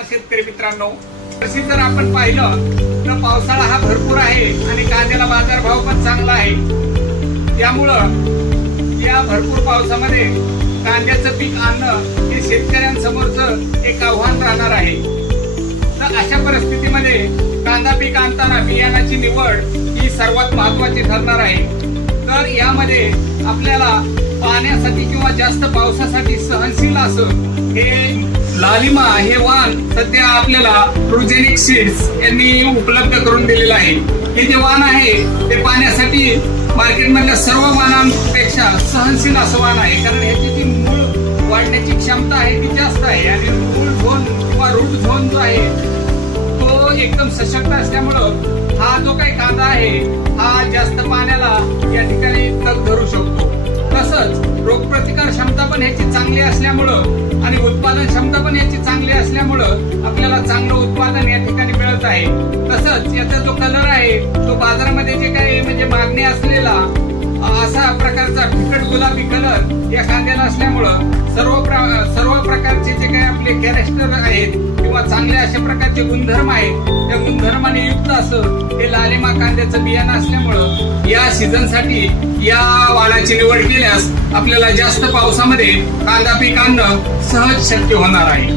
नमस्कार शेतकरी मित्रांनो, वर्षी जर आपण पाहिलं तर पावसाळा हा भरपूर आहे आणि कांद्याला बाजारभाव पण चांगला आहे। त्यामुळं या भरपूर पावसामध्ये कांद्याचं पीक आणणं हे शेतकऱ्यांसमोरचं एक आव्हान राहणार आहे। तर अशा परिस्थितीमध्ये कांदा पीक आणताना बियाणाची निवड ही सर्वात महत्त्वाची ठरणार आहे। तर यामध्ये आपल्याला पाण्यासाठी किंवा जास्त पावसासाठी सहनशील असं हे लालिमा हे वाण सध्या आपल्याला ट्रुजेनिक सीड्स यांनी उपलब्ध करून दिलेलं आहे। हे जे वाण आहे ते पाण्यासाठी मार्केटमधल्या सर्व वाणांपेक्षा सहनशील असं वाण आहे, कारण ह्याची जी मूळ वाढण्याची क्षमता आहे ती जास्त आहे आणि मूळ झोन किंवा रूट झोन जो आहे तो एकदम सशक्त असल्यामुळं हा जो काही कांदा आहे हा जास्त पाण्याला या ठिकाणी तग धरू शकतो। तसंच रोगप्रतिकार क्षमता पण ह्याची चांगली असल्यामुळं आणि उत्पादन क्षमता पण याची चांगली असल्यामुळं आपल्याला चांगलं उत्पादन या ठिकाणी मिळत आहे। तसंच याचा जो कलर आहे तो बाजारामध्ये जे काही म्हणजे मागणी असलेला असा प्रकारचा फिकट गुलाबी कलर या कांद्याला असल्यामुळं सर्व प्रकारचे जे काही आपले कॅरेक्टर आहेत किंवा चांगले अशा प्रकारचे गुणधर्म आहेत त्या गुणधर्माने युक्त असं हे लालिमा कांद्याचं बियाणं असल्यामुळं या सीझनसाठी या वाणाची निवड केल्यास आपल्याला जास्त पावसामध्ये कांदा पीक आणणं सहज शक्य होणार आहे।